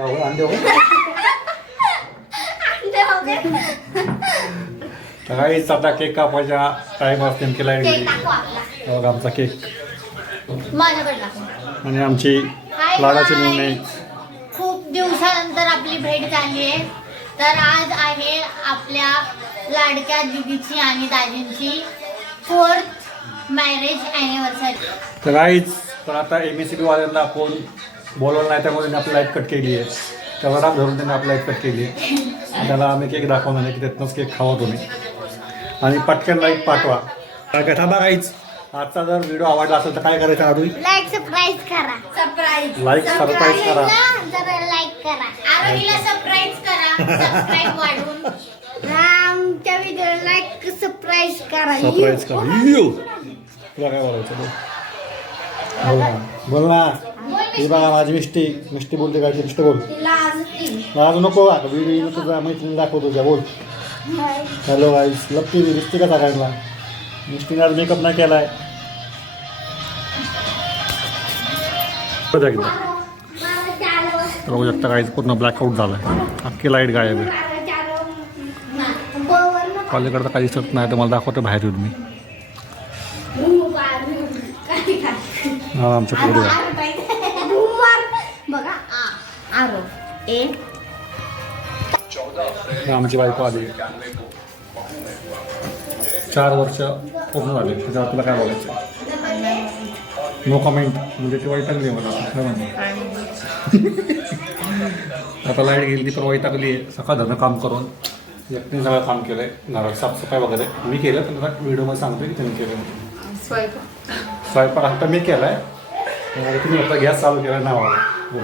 अंडे काहीच आता केक कापायचा टाइम असते नेमकी लाईट गेली. बघा आमचा केक आणि आमची लाडाची निर्णय. खूप दिवसानंतर आपली भेट झाली आहे. तर आज आहे आपल्या लाडक्या दीदीची आणि दाजींची 4th मॅरेज ॲनिव्हर्सरी. तर काहीच पण आता MSCB वाल्यांना आपण बोलवलं नाही त्यामुळे त्यांनी आपली लाईट कट केली आहे. त्याला राग धरून त्यांनी आपली लाईट कट केली आहे. त्याला आम्ही केक दाखवणार नाही की त्यातनंच केक खावा तुम्ही आणि पटकन लाईक पाठवा. काय थांबा काहीच. आजचा जर व्हिडिओ आवडला असेल तर काय करायचं आधी? लाईक सरप्राईज करा. लाईक सरप्राईज करा. जरा लाईक करा. आरोहीला सरप्राईज करा. सबस्क्राइब वाढवून आमच्या व्हिडिओला लाईक सरप्राईज करा. सरप्राईज करा. तुला काय बोलायचं बोल. बोल ना. ही बघा माझी मिष्टी बोलते काय ती मिष्टी बोल. लाज नको का व्हिडिओ तुझा मैत्रिणी दाखव तुझ्या बोल. हॅलो गाईस लपती दिसते का सगळ्यांना. मिष्टीने आज मेकअप नाही केलाय. बघू शकता काहीच पूर्ण ब्लॅकआउट झालाय. अख्खी लाईट गायब आहे. कॉलेजकडं काही दिसत नाही तर मला दाखवतो बाहेर येऊन मी. हा आमच्या पुढे आमची बायको आली. 4 वर्ष पूर्ण झाले. त्याच्यावर तुला काय बोलायचं? No comment. म्हणजे ती वैतागली मला. आता लाईट गेली ती पण वैतागली आहे. सकाळ धरणं काम करून एकटीने सगळं काम केलं आहे. घरात साफसफाई वगैरे मी केलं पण आता व्हिडिओमध्ये सांगतो की त्यांनी केलं. स्वयंपाक आता मी केला आहे. तुम्ही आता गॅस चालू केला नावाला. हो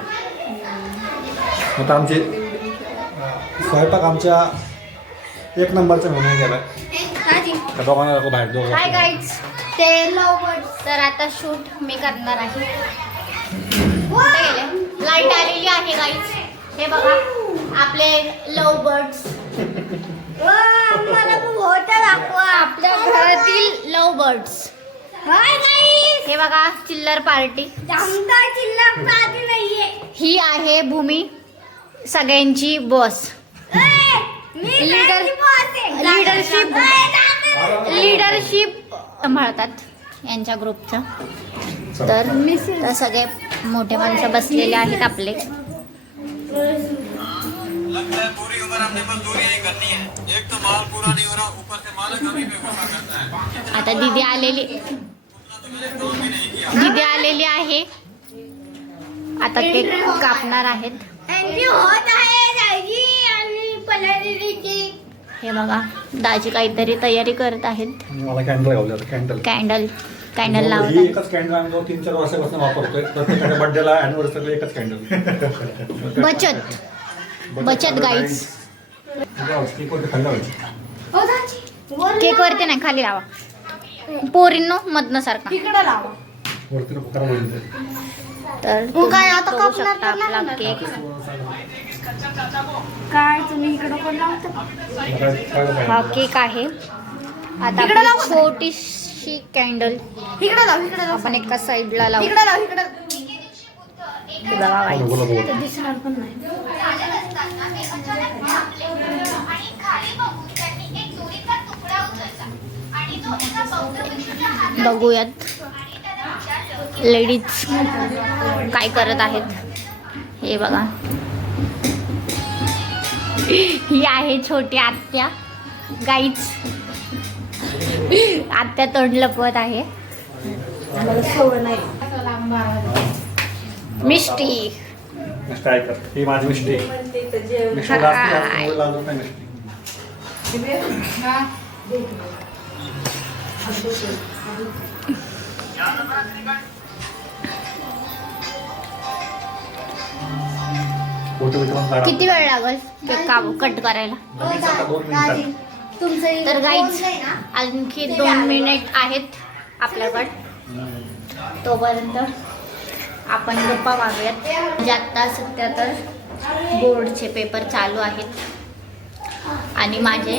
आता आमचे स्वयंपाक आमच्या 1 नंबरचा म्हणून गेला आहे. दोघांना दाखव बाहेर दोघं. हाय गाईज ते लवबर्ड्स. तर आता शूट मी करणार आहे. लाईट आलेली आहे गाईज. हे बघा आपले लवबर्ड्स. आपल्या घरातील लवबर्ड्स. हे बघा चिल्लर पार्टी. ही आहे भूमी सगळ्यांची बॉस. लीडरशिप सांभाळतात यांच्या ग्रुपचं. तर सगळे मोठे माणसं बसलेले आहेत आपले. आता दीदी आलेली आहे. आता ते कापणार आहेत. हे बघा दाजी काहीतरी तयारी करत आहेत. मला कॅन्डल लावलं. कॅन्डल लावतात. एकच कॅन्डल आम्ही 3-4 वर्षापासून वापरतोय. प्रत्येकाच्या बर्थडेला अॅनिव्हर्सरीला एकच कॅन्डल. बचत गाईज. केक वरती नाही खाली लावा. पोरींनो मधनं सारखा इकडे लावा. तर काय आता बघू शकता आपला केक. काय तुम्ही इकडे कोण लावता? हा केक आहे. आता छोटीशी कॅन्डल इकडे लाव. आपण एका साईडला लावू. दिसणार पण नाही. बघूयात लेडीज काय करत आहेत. हे बघा ही आहे छोटी आत्या. गाईच आत्या तोंड लपवत आहे. मिष्टी ही माझी मिष्टी. किती वेळ लागेल केक कट करायला? तर गाईज आणखी 2 मिनिट आहेत आपल्याकडे. तोपर्यंत आपण गप्पा मारूयात. म्हणजे आत्ता सध्या तर बोर्डचे पेपर चालू आहेत आणि माझे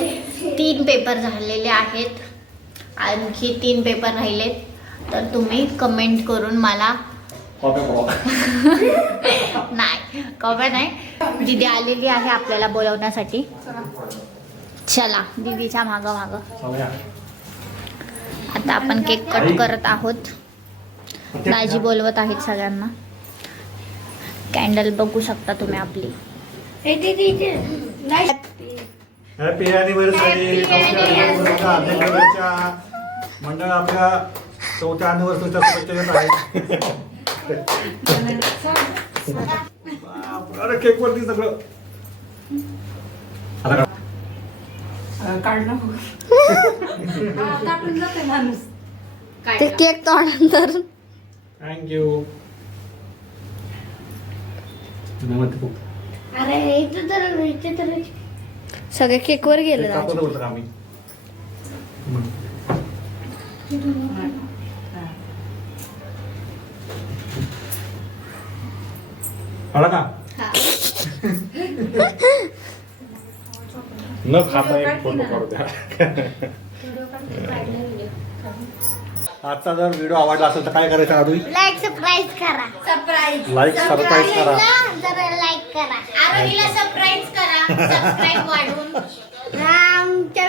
3 पेपर झालेले आहेत. आणखी 3 पेपर राहिलेत. तर तुम्ही कमेंट करून मला नाही कव्या नाही, दीदी आलेली आहे आपल्याला बोलवण्यासाठी. चला दीदीच्या मागं मागं. जाऊया. आता आपण केक कट करत आहोत. दाजी बोलवत आहेत सगळ्यांना. कॅन्डल बघू शकता तुम्ही आपली. हॅपी अॅनिव्हर्सरी मंडळ आपल्या 4थ्या अॅनिव्हर्सरीच्या शुभेच्छा देत आहे. अरे केक वरती सगळं काढलं काटून जाते माणूस. ते केक तोडल्यानंतर थँक्यू. सगळे केकवर गेले. बोलतो आम्ही आला का न खाता एक फोटो काढू द्या. आजचा जर व्हिडिओ आवडला असेल तर काय करायचं आधी? लाईक सरप्राईज करा. लाईक सरप्राईज करा. जरा लाईक करा. आरोहीला सरप्राईज करा. सबस्क्राईब वाढवून. आमच्या